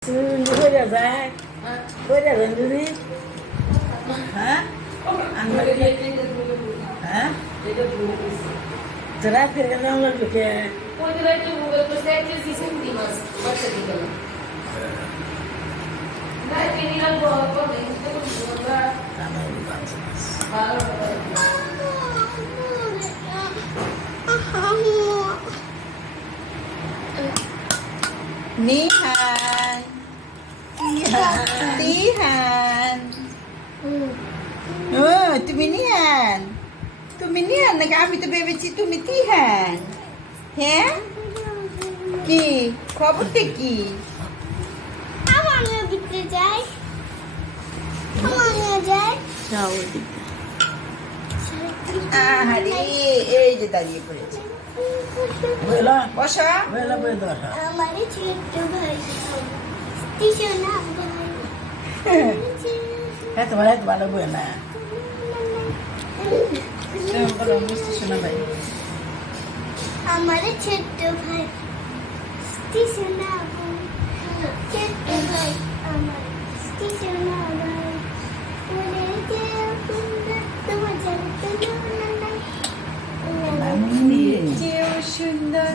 Ini Nihai. Tihan. Oh, তুমি নিহান তুমি নিহান নাকি আমি তো ভেবেছি তুমি তিহান হ্যাঁ কি খবরটা কি আমিও দিতে যাই আমিও যাই যাও আহারে এই যে দাঁড়িয়ে পড়েছে। বসা। বলো বই দশা আমার ছোট্ট ভাই। হ্যাঁ তোমার হয়তো ভালো বই না আমার ছোট্ট ভাই ছোট্ট সুন্দর